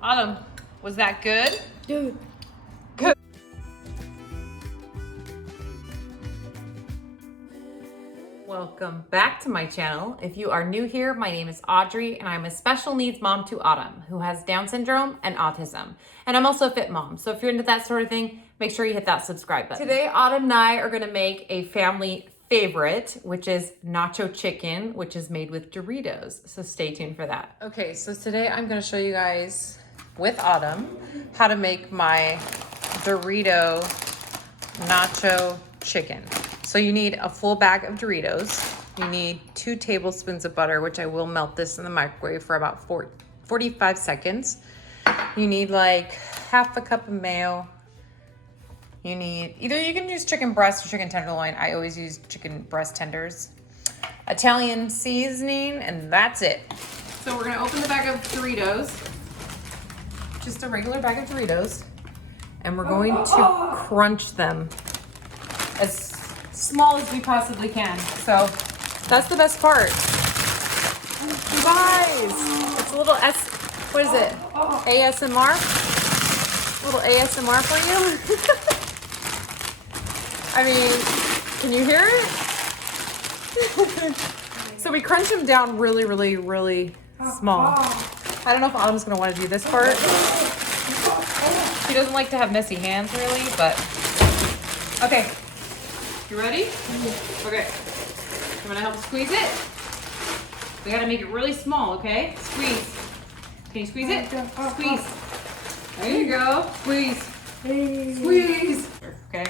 Autumn, was that good? Dude. Good. Welcome back to my channel. If you are new here, my name is Audrey and I'm a special needs mom to Autumn who has Down syndrome and autism. And I'm also a fit mom. So if you're into that sort of thing, make sure you hit that subscribe button. Today, Autumn and I are gonna make a family favorite, which is nacho chicken, which is made with Doritos. So stay tuned for that. Okay, so today I'm gonna show you guys with Autumn how to make my Dorito nacho chicken. So you need a full bag of Doritos. You need 2 tablespoons of butter, which I will melt this in the microwave for about 45 seconds. You need like half a cup of mayo. You need, either you can use chicken breast or chicken tenderloin. I always use chicken breast tenders. Italian seasoning, and that's it. So we're gonna open the bag of Doritos. Just a regular bag of Doritos. And we're going to crunch them as small as we possibly can. So that's the best part. You guys, it's a little what is it? ASMR? A little ASMR for you? I mean, can you hear it? So we crunch them down really, really, really small. I don't know if Autumn's gonna want to do this part. She doesn't like to have messy hands really, but okay. You ready? Okay. I'm gonna help squeeze it. We gotta make it really small, okay? Squeeze. Can you squeeze it? Squeeze. There you go. Squeeze. Squeeze. Okay.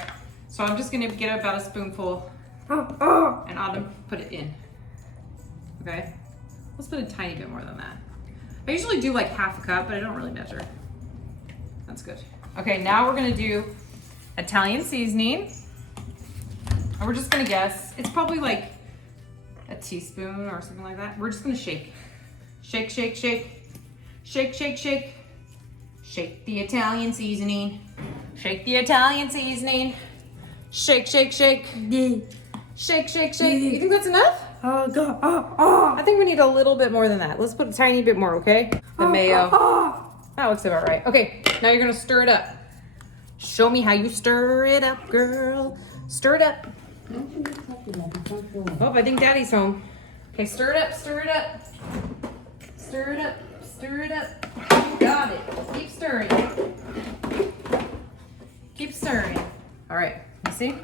So I'm just gonna get about a spoonful and Autumn put it in. Okay. Let's put a tiny bit more than that. I usually do like half a cup, but I don't really measure. That's good. Okay, now we're gonna do Italian seasoning. And we're just gonna guess. It's probably like a teaspoon or something like that. We're just gonna shake. Shake, shake, shake. Shake, shake, shake. Shake the Italian seasoning. Shake the Italian seasoning. Shake, shake, shake. Shake, shake, shake. You think that's enough? I think we need a little bit more than that. Let's put a tiny bit more, okay? The mayo. That looks about right. Okay, now you're gonna stir it up. Show me how you stir it up, girl. Stir it up. Oh, I think Daddy's home. Okay, stir it up, stir it up. Stir it up, stir it up. Got it. Keep stirring. Keep stirring. All right, you see?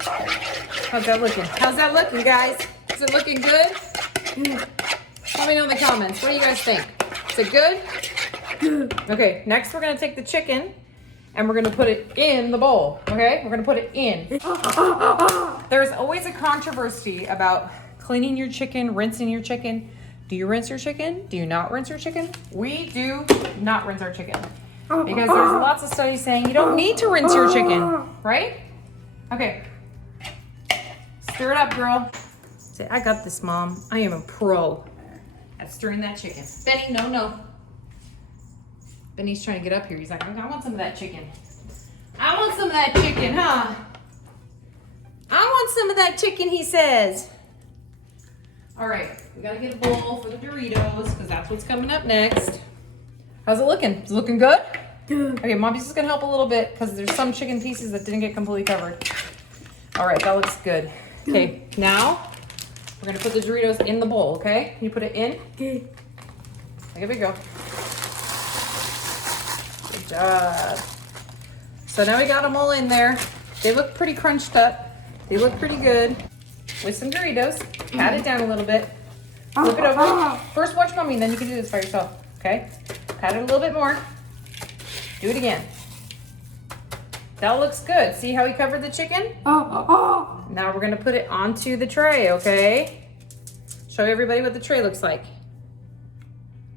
How's that looking? How's that looking, guys? Is it looking good? Let me know in the comments. What do you guys think? Is it good? Okay, next we're gonna take the chicken and we're gonna put it in the bowl, okay? We're gonna put it in. There's always a controversy about cleaning your chicken, rinsing your chicken. Do you rinse your chicken? Do you not rinse your chicken? We do not rinse our chicken because there's lots of studies saying you don't need to rinse your chicken, right? Okay, stir it up, girl. Say, I got this, Mom. I am a pro at stirring that chicken. Benny, no, no. Benny's trying to get up here. He's like, I want some of that chicken. I want some of that chicken, huh? I want some of that chicken, he says. All right, we gotta get a bowl for the Doritos because that's what's coming up next. How's it looking? Is it looking good? Good. Okay, Mommy's just gonna help a little bit because there's some chicken pieces that didn't get completely covered. All right, that looks good. Okay, now we're gonna put the Doritos in the bowl, okay? Can you put it in? Okay. Here we go. Good job. So now we got them all in there. They look pretty crunched up. They look pretty good. With some Doritos. Pat it down a little bit. Flip it over. First watch Mommy, and then you can do this by yourself, okay? Pat it a little bit more. Do it again. That looks good. See how we covered the chicken? Now we're gonna put it onto the tray, okay? Show everybody what the tray looks like.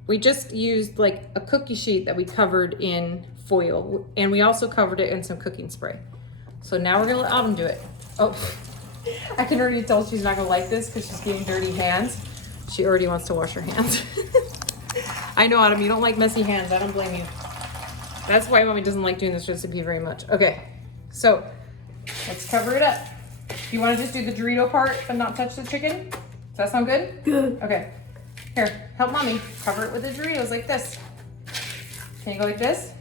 We just used like a cookie sheet that we covered in foil, and we also covered it in some cooking spray. So now we're gonna let Autumn do it. Oh, I can already tell she's not gonna like this because she's getting dirty hands. She already wants to wash her hands. I know, Autumn, you don't like messy hands. I don't blame you. That's why Mommy doesn't like doing this recipe very much. Okay, so let's cover it up. You wanna just do the Dorito part but not touch the chicken? Does that sound good? Good. Okay. Here, help Mommy. Cover it with the Doritos like this. Can you go like this?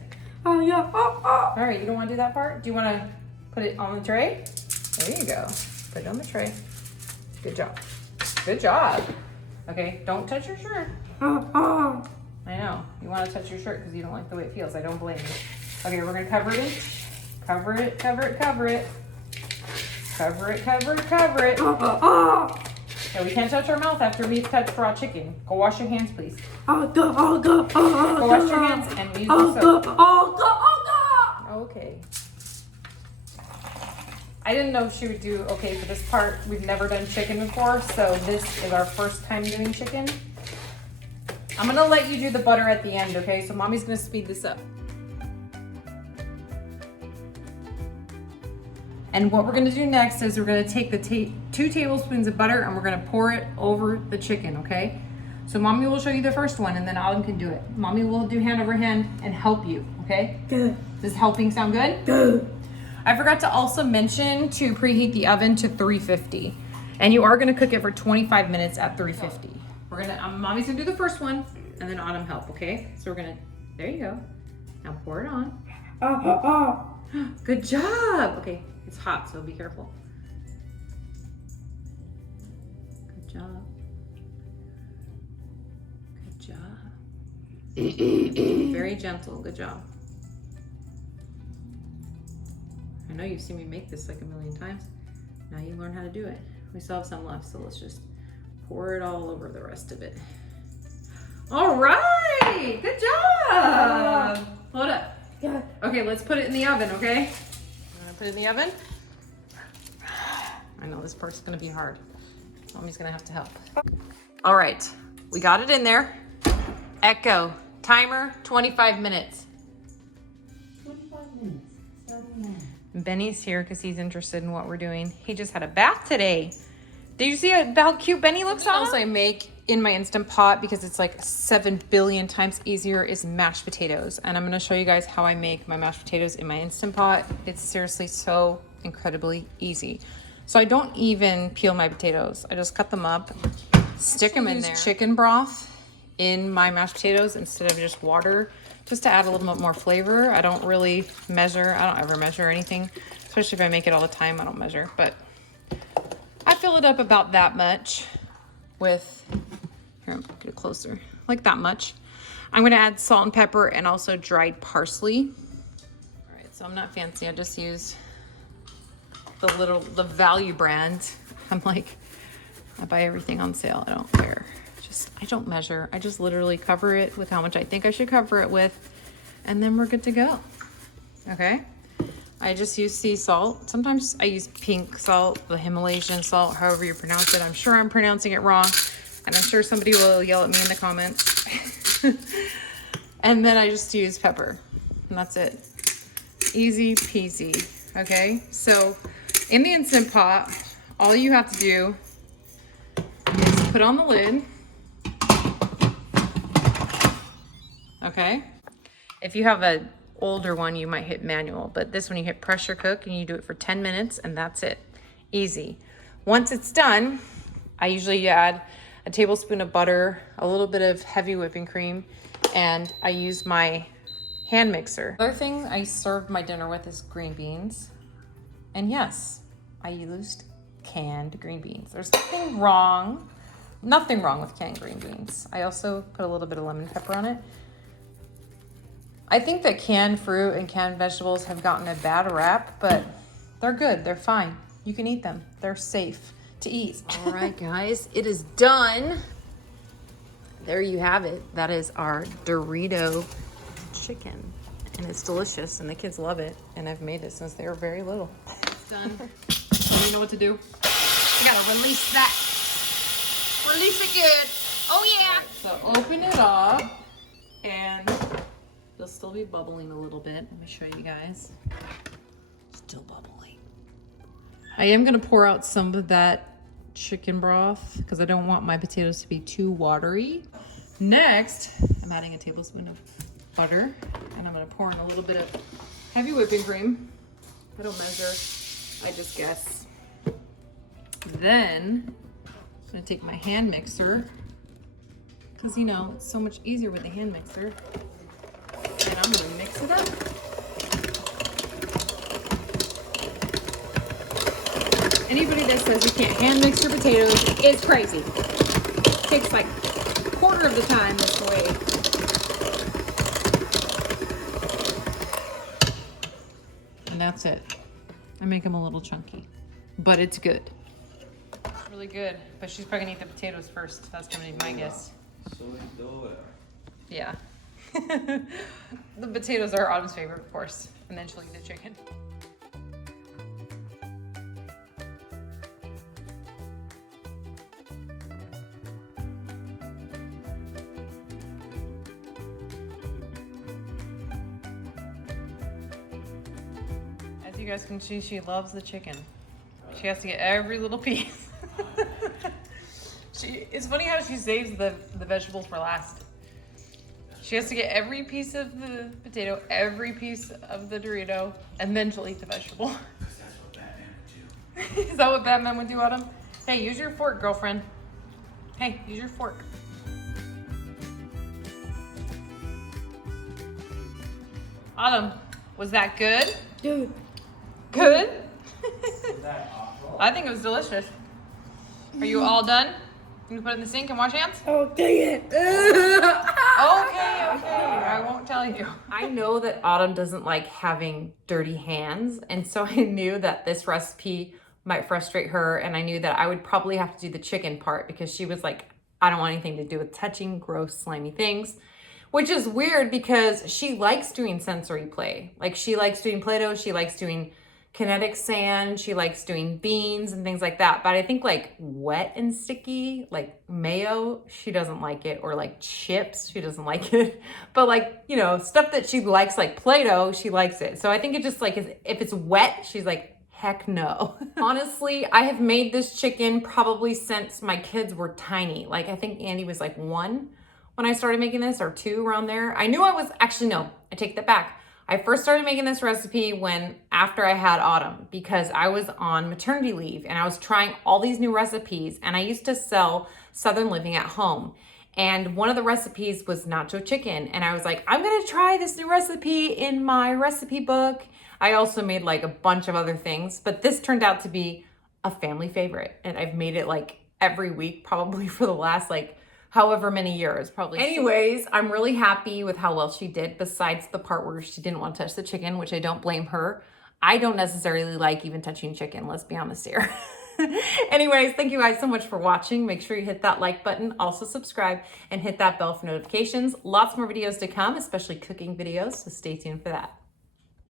Oh, yeah. Oh, oh. All right, you don't want to do that part? Do you want to put it on the tray? There you go. Put it on the tray. Good job. Good job. Okay, don't touch your shirt. Oh, oh. I know. You want to touch your shirt because you don't like the way it feels. I don't blame you. Okay, we're going to cover it in. Cover it, cover it, cover it. Cover it, cover it, cover it. Oh, oh, oh. Okay, we can't touch our mouth after we've touched raw chicken. Go wash your hands, please. Oh, go, oh, go, oh, Go wash your hands and use oh, the go, soap. oh, go, oh, go. Okay. I didn't know if she would do okay for this part. We've never done chicken before, so this is our first time doing chicken. I'm gonna let you do the butter at the end, okay? So mommy's gonna speed this up. And what we're gonna do next is we're gonna take the 2 tablespoons of butter and we're gonna pour it over the chicken, okay? So mommy will show you the first one and then Autumn can do it. Mommy will do hand over hand and help you, okay? Good. Does helping sound good? Good. I forgot to also mention to preheat the oven to 350. And you are gonna cook it for 25 minutes at 350. We're gonna, mommy's gonna do the first one and then Autumn help, okay? So we're gonna, there you go. Now pour it on. Oh, oh, oh. Good job. Okay, it's hot, so be careful. Good job. Good job. Very gentle, good job. I know you've seen me make this like a million times. Now you learn how to do it. We still have some left, so let's just pour it all over the rest of it. All right, good job. Hold up. Yeah. Okay, let's put it in the oven, okay? I'm gonna put it in the oven. I know this part's gonna be hard. Mommy's gonna have to help. All right, we got it in there. Echo, timer, 25 minutes. 25 minutes. Starting now. Benny's here because he's interested in what we're doing. He just had a bath today. Did you see how cute Benny looks on? What else I make in my Instant Pot, because it's like 7 billion times easier, is mashed potatoes. And I'm gonna show you guys how I make my mashed potatoes in my Instant Pot. It's seriously so incredibly easy. So I don't even peel my potatoes. I just cut them up, stick them in there. Chicken broth in my mashed potatoes instead of just water, just to add a little bit more flavor. I don't really measure. I don't ever measure anything, especially if I make it all the time. I don't measure, but I fill it up about that much with, here, get it closer, like that much. I'm gonna add salt and pepper and also dried parsley. All right, so I'm not fancy. I just use the value brand. I'm like, I buy everything on sale. I don't care. I don't measure. I just literally cover it with how much I think I should cover it with, and then we're good to go. Okay. I just use sea salt. Sometimes I use pink salt, the Himalayan salt, however you pronounce it. I'm sure I'm pronouncing it wrong, and I'm sure somebody will yell at me in the comments. And then I just use pepper, and that's it. Easy peasy. Okay. So in the Instant Pot, all you have to do is put on the lid. Okay. If you have an older one, you might hit manual, but this one you hit pressure cook and you do it for 10 minutes and that's it. Easy. Once it's done, I usually add a tablespoon of butter, a little bit of heavy whipping cream, and I use my hand mixer. Other thing I served my dinner with is green beans. And yes, I used canned green beans. There's nothing wrong with canned green beans. I also put a little bit of lemon pepper on it. I think that canned fruit and canned vegetables have gotten a bad rap, but they're good. They're fine. You can eat them. They're safe to eat. All right, guys, it is done. There you have it. That is our Dorito chicken, and it's delicious, and the kids love it, and I've made it since they were very little. It's done. You know what to do? You gotta release that. Release it good. Oh, yeah. Right, so open it up, and it'll still be bubbling a little bit. Let me show you guys. Still bubbling. I am gonna pour out some of that chicken broth because I don't want my potatoes to be too watery. Next, I'm adding a tablespoon of butter, and I'm gonna pour in a little bit of heavy whipping cream. I don't measure, I just guess. Then I'm gonna take my hand mixer, because you know, it's so much easier with the hand mixer. And I'm gonna mix it up. Anybody that says you can't hand mix your potatoes is crazy. It takes like a quarter of the time this way. And that's it. I make them a little chunky, but it's good. It's really good, but she's probably gonna eat the potatoes first. That's gonna be my guess. Yeah. The potatoes are Autumn's favorite, of course, and then she'll eat the chicken. As you guys can see, she loves the chicken. She has to get every little piece. It's funny how she saves the vegetables for last. She has to get every piece of the potato, every piece of the Dorito, and then she'll eat the vegetable. Because that's what Batman would do. Is that what Batman would do, Autumn? Hey, use your fork, girlfriend. Hey, use your fork. Autumn, was that good? Dude. Good? Was that awful? I think it was delicious. Are you all done? Can you put it in the sink and wash hands? Oh, dang it. Okay, I won't tell you. I know that Autumn doesn't like having dirty hands, and so I knew that this recipe might frustrate her, and I knew that I would probably have to do the chicken part because she was like, I don't want anything to do with touching gross, slimy things, which is weird because she likes doing sensory play. Like, she likes doing Play-Doh, she likes doing kinetic sand, she likes doing beans and things like that. But I think like wet and sticky, like mayo, she doesn't like it, or like chips, she doesn't like it. But like, you know, stuff that she likes, like Play-Doh, she likes it. So I think it just like, if it's wet, she's like, heck no. Honestly, I have made this chicken probably since my kids were tiny. Like, I think Andy was like 1 when I started making this, or 2 around there. I knew I was, actually no, I take that back. I first started making this recipe after I had Autumn, because I was on maternity leave and I was trying all these new recipes, and I used to sell Southern Living at home. And one of the recipes was nacho chicken. And I was like, I'm gonna try this new recipe in my recipe book. I also made like a bunch of other things, but this turned out to be a family favorite. And I've made it like every week, probably for the last like however many years, probably. Anyways, I'm really happy with how well she did, besides the part where she didn't want to touch the chicken, which I don't blame her. I don't necessarily like even touching chicken, let's be honest here. Anyways, thank you guys so much for watching. Make sure you hit that like button, also subscribe, and hit that bell for notifications. Lots more videos to come, especially cooking videos, so stay tuned for that.